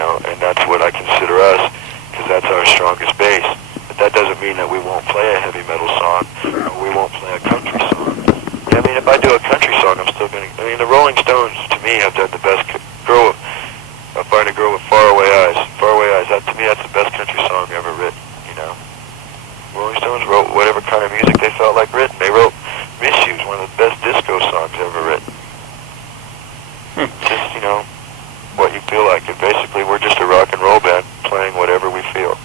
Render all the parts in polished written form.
and that's what I consider us, because that's our strongest base. But that doesn't mean that we won't play a heavy metal song, or we won't play a country song. I mean, if I do a country song, I'm still going to... I mean, the Rolling Stones, to me, have done the best... Find a Girl with Faraway Eyes. Faraway Eyes, to me, that's the best country song ever written, Rolling Stones wrote whatever kind of music they felt like written. They wrote Miss You's one of the best disco songs ever written. Just, what you feel like. And basically, we're just a rock and roll band playing whatever we feel.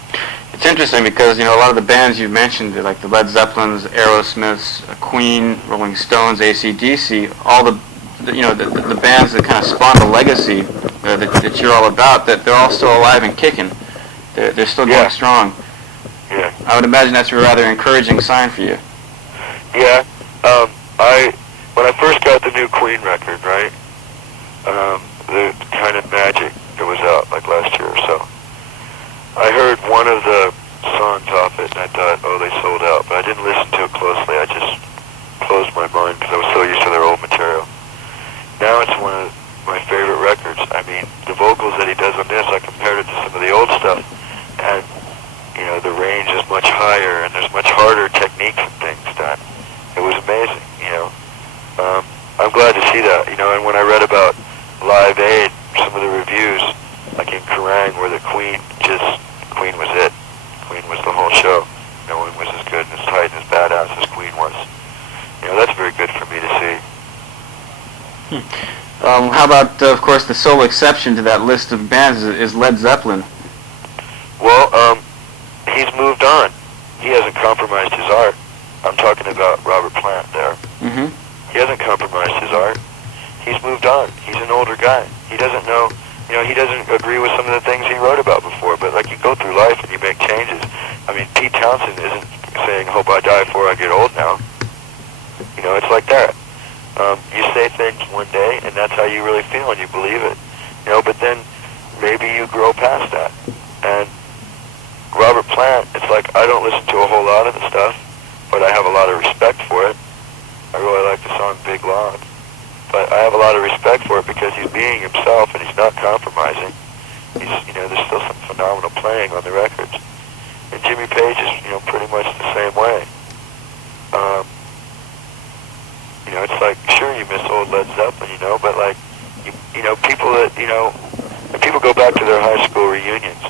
It's interesting because, a lot of the bands you've mentioned, like the Led Zeppelins, Aerosmiths, Queen, Rolling Stones, AC/DC, all the bands that kind of spawned the legacy that you're all about, that they're all still alive and kicking. They're still going strong. Yeah. I would imagine that's a rather encouraging sign for you. Yeah. When I first got the new Queen record, right, the Kind of Magic that was out like last year or so, I heard one of the songs off it and I thought, oh, they sold out, but I didn't listen to it closely. I just closed my mind because I was so used to their old material. Now it's one of my favorite records. I mean, the vocals that he does on this, I compared it to some of the old stuff, and the range is much higher, and there's much harder techniques and things done. It was amazing, I'm glad to see that, and when I read about Live Aid, some of the reviews, like in Kerrang, where the Queen was it. Queen was the whole show. No one was as good and as tight and as badass as Queen was. That's very good for me to see. How about, of course, the sole exception to that list of bands is Led Zeppelin? Well, he's moved on. He hasn't compromised his art. I'm talking about Robert Plant there. Mm-hmm. He hasn't compromised his art. He's moved on. He's an older guy. He doesn't know, he doesn't agree with some of the things he wrote about before, but like you go through life and you make changes. I mean, Pete Townsend isn't saying, hope I die before I get old now. It's like that. You say things one day, and that's how you really feel, and you believe it. But then maybe you grow past that. And Robert Plant, it's like I don't listen to a whole lot of the stuff, but I have a lot of respect for it. I really like the song Big Log. But I have a lot of respect for it because he's being himself and he's not compromising. There's still some phenomenal playing on the records. And Jimmy Page is, pretty much the same way. It's like, sure, you miss old Led Zeppelin, but like, people that, when people go back to their high school reunions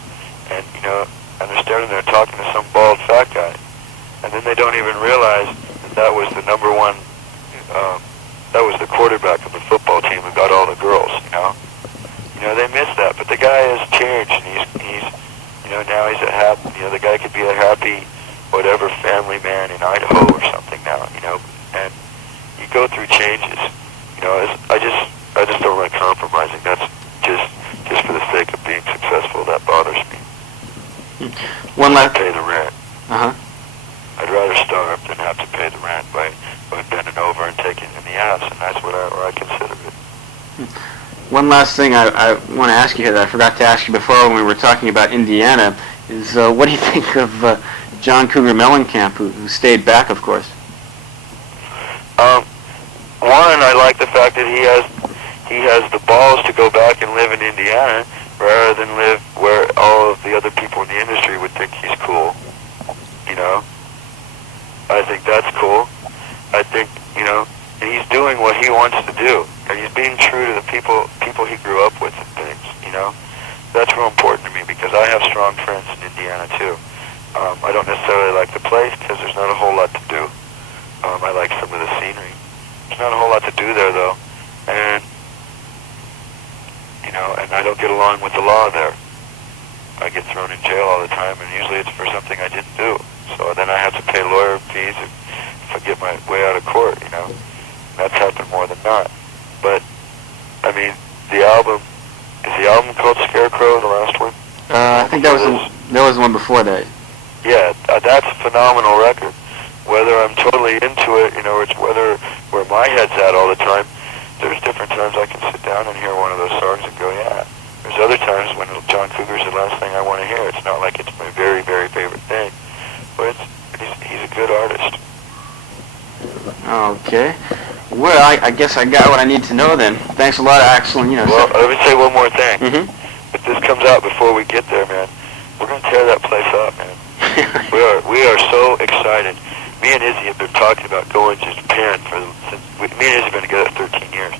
and, and they're standing there talking to some bald fat guy, and then they don't even realize that was the number one, that was the quarterback of the football team who got all the girls, they miss that, but the guy has changed, and he's now he's a happy, the guy could be a happy, whatever, family man in Idaho or something now, and you go through changes, I just don't like compromising. That's just for the sake of being successful. That bothers me. One last pay the rent. I'd rather starve than have to pay the rent by bending over and taking in the ass, and that's what I consider it. One last thing I want to ask you here that I forgot to ask you before when we were talking about Indiana is what do you think of John Cougar Mellencamp, who stayed back, of course? One, I like the fact that he has the balls to go back and live in Indiana rather than live where all of the other people in the industry would think he's cool. I think that's cool. I think, he's doing what he wants to do, and he's being true to the people he grew up with and things, That's real important to me because I have strong friends in Indiana too. I don't necessarily like the place because there's not a whole lot to do. I like some of the scenery. There's not a whole lot to do there though, and and I don't get along with the law there. I get thrown in jail all the time, and usually it's for something I didn't do. So then I have to pay lawyer fees if I get my way out of court. That's happened more than not. But I mean, the album called Scarecrow, the last one. I think that was the one before that. Yeah, that's a phenomenal record. Whether I'm totally into it, it's where my head's at all the time. There's different times I can sit down and hear one of those songs and go, yeah. There's other times when John Cougar's the last thing I want to hear. It's not like it's my very, very favorite thing, but he's a good artist. Okay. Well, I guess I got what I need to know then. Thanks a lot, Axl. Well, let me say one more thing. Mm-hmm. The this comes out before we get there, man, we're gonna tear that place up, man. We are so excited. Me and Izzy have been talking about going to Japan me and Izzy have been together 13 years.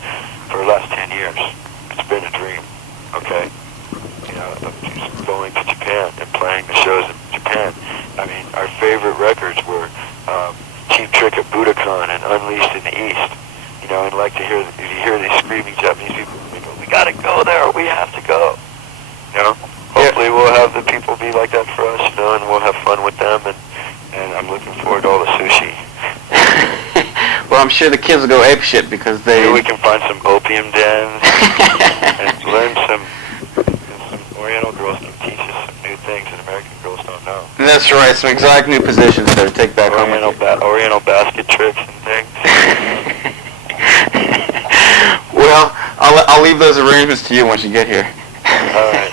For the last 10 years, it's been a dream. Okay, of going to Japan and playing the shows in Japan. I mean, our favorite records were Cheap Trick at Budokan and Unleashed in the East. And like to hear these screaming Japanese people. We gotta go there. We have to go. Hopefully we'll have the people be like that for us, and we'll have fun with them, and I'm looking forward to all the sushi. Well, I'm sure the kids will go apeshit because maybe we can find some opium dens and learn some Oriental girls can teach us some new things that American girls don't know. That's right, some exotic new positions there to take back home. Oriental basket tricks and things. Well, I'll leave those arrangements to you once you get here. All right.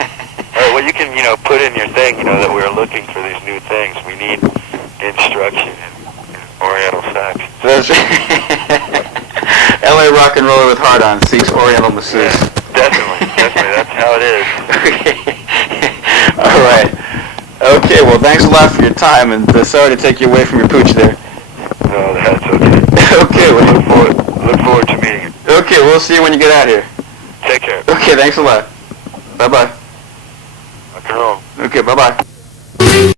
Well, you can, put in your thing, that we're looking for these new things. We need instruction in Oriental sex. That's LA rock and roller with hard-on seeks Oriental masseuse. Yeah, definitely. That's how it is. Okay. All right. Okay, well, thanks a lot for your time, and sorry to take you away from your pooch there. No, that's okay. Okay, well, look forward to meeting you. Okay, we'll see you when you get out here. Take care. Okay, thanks a lot. Bye-bye. Rock and roll. Okay, bye-bye.